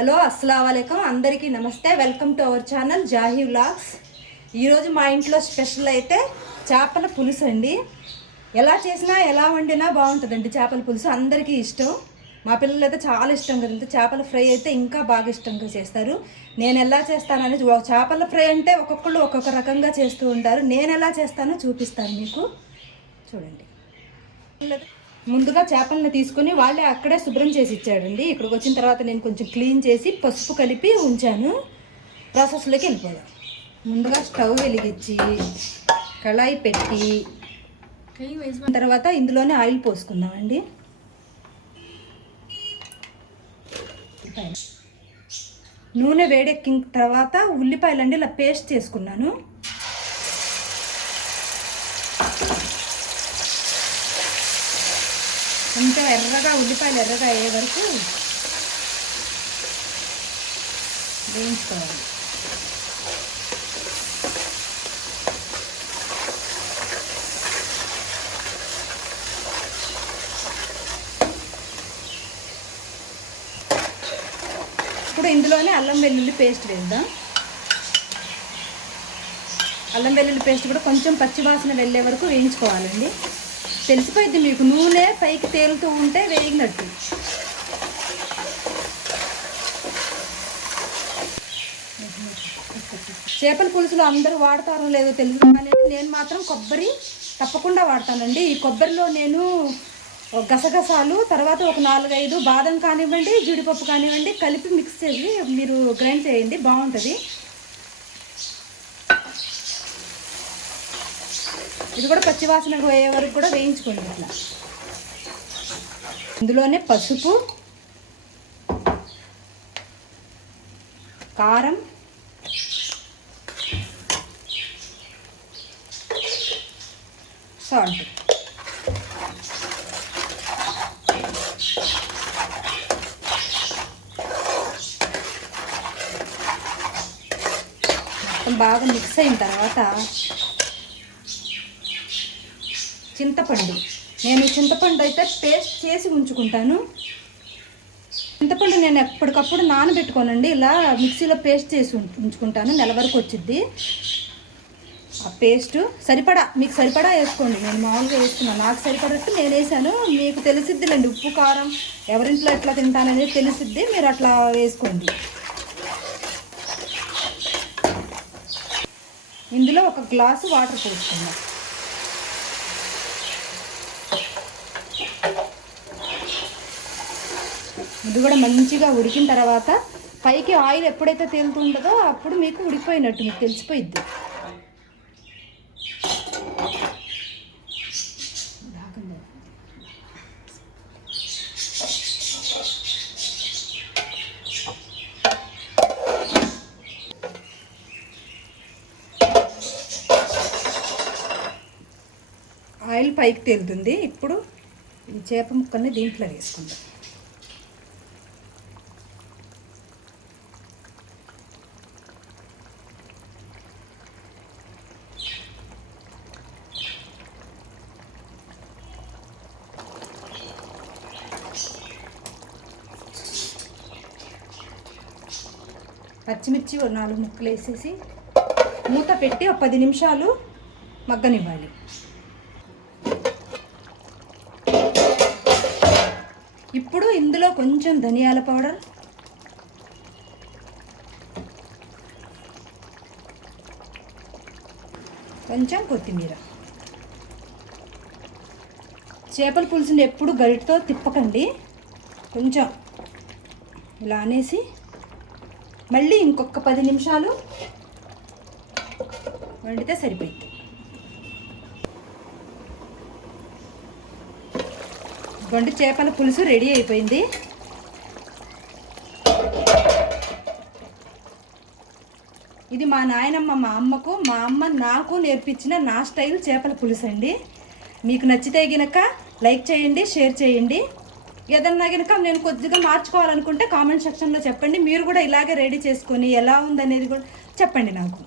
Hello అస్సలాము అలైకుం అందరికీ నమస్తే. Welcome to our channel Jahi vlogs. ఈరోజు మా ఇంట్లో స్పెషల్ అయితే చేపల పులుసు అండి. ఎలా చేసినా ఎలా వండినా బాగుంటుందండి. చేపల పులుసు అందరికీ ఇష్టం. మా పిల్లలు అయితే చాలా ఇష్టం కదండి. చేపల ఫ్రై అయితే ఇంకా బాగా ఇష్టంగా చేస్తారు. నేను ఎలా చేస్తాననేది, చేపల ఫ్రై అంటే ఒక్కొక్కళ్ళు ఒక్కొక్క రకంగా చేస్తూ ఉంటారు. నేను ఎలా చేస్తానో చూపిస్తాను మీకు, చూడండి. ముందుగా చేపలను తీసుకొని వాళ్ళే అక్కడే శుభ్రం చేసి ఇచ్చాడండి. ఇక్కడికి వచ్చిన తర్వాత నేను కొంచెం క్లీన్ చేసి పసుపు కలిపి ఉంచాను. ప్రాసెస్లోకి వెళ్ళిపోయాం. ముందుగా స్టవ్ వెలిగించి కళాయి పెట్టి తర్వాత ఇందులోనే ఆయిల్ పోసుకుందామండి. నూనె వేడెక్కిన తర్వాత ఉల్లిపాయలండి ఇలా పేస్ట్ చేసుకున్నాను. కొంచెం ఉల్లిపాయలు ఎర్రగా అయ్యే వరకు వేయించుకోవాలి. ఇప్పుడు ఇందులోనే అల్లం వెల్లుల్లి పేస్ట్ వేద్దాం. అల్లం వెల్లుల్లి పేస్ట్ కూడా కొంచెం పచ్చివాసన వెళ్ళే వరకు వేయించుకోవాలండి. తెలిసిపోయింది మీకు, నూనె పైకి తేలుతూ ఉంటే వేగినట్టు. చేపల పులుసులో అందరూ వాడతారో లేదో తెలుసు, కానీ నేను మాత్రం కొబ్బరి తప్పకుండా వాడతానండి. ఈ కొబ్బరిలో నేను గసగసాలు, తర్వాత ఒక 4-5 బాదం కానివ్వండి, జీడిపప్పు కానివ్వండి కలిపి మిక్స్ చేసి మీరు గ్రైండ్ చేయండి, బాగుంటుంది. ఇది కూడా పచ్చివాసన పోయే వరకు కూడా వేయించుకోండి ఇట్లా. ఇందులోనే పసుపు, కారం, సాల్ట్. మొత్తం బాగా మిక్స్ అయిన తర్వాత చింతపండు. నేను చింతపండు అయితే పేస్ట్ చేసి ఉంచుకుంటాను. చింతపండు నేను ఎప్పటికప్పుడు నానబెట్టుకోనండి, ఇలా మిక్సీలో పేస్ట్ చేసి ఉంచుకుంటాను. నెల వరకు వచ్చిద్ది. ఆ పేస్ట్ సరిపడా, మీకు సరిపడా వేసుకోండి. నేను మామూలుగా వేసుకున్నాను, నాకు సరిపడట్టు నేను వేసాను. మీకు తెలిసిద్దిలేండి, ఉప్పు కారం ఎవరింట్లో ఎట్లా తింటాననేది తెలిసిద్ది, మీరు అట్లా వేసుకోండి. ఇందులో 1 గ్లాసు వాటర్ పోసుకుందాం. ఇది కూడా మంచిగా ఉడికిన తర్వాత పైకి ఆయిల్ ఎప్పుడైతే తేలుతుంటుందో అప్పుడు మీకు ఉడికిపోయినట్టు మీకు తెలిసిపోయిద్ది. ఆయిల్ పైకి తేలుతుంది. ఇప్పుడు ఈ చేప ముక్కల్ని దీంట్లో వేసుకుందాం. పచ్చిమిర్చి 4 ముక్కలు వేసేసి మూత పెట్టి 10 నిమిషాలు మగ్గనివ్వాలి. ఇప్పుడు ఇందులో కొంచెం ధనియాల పౌడర్, కొంచెం కొత్తిమీర. చేపల పులుసుని ఎప్పుడు గరిటతో తిప్పకండి, కొంచెం ఇలా అనేసి మళ్ళీ ఇంకొక 10 నిమిషాలు వండితే సరిపోయింది. గొండి చేపల పులుసు రెడీ అయిపోయింది. ఇది మా నాయనమ్మ, మా అమ్మకు, మా అమ్మ నాకు నేర్పించిన నా స్టైల్ చేపల పులుసు అండి. మీకు నచ్చితే గనక లైక్ చేయండి, షేర్ చేయండి. ఏదన్నా కనుక నేను కొద్దిగా మార్చుకోవాలనుకుంటే కామెంట్ సెక్షన్లో చెప్పండి. మీరు కూడా ఇలాగే రెడీ చేసుకొని ఎలా ఉందనేది కూడా చెప్పండి నాకు.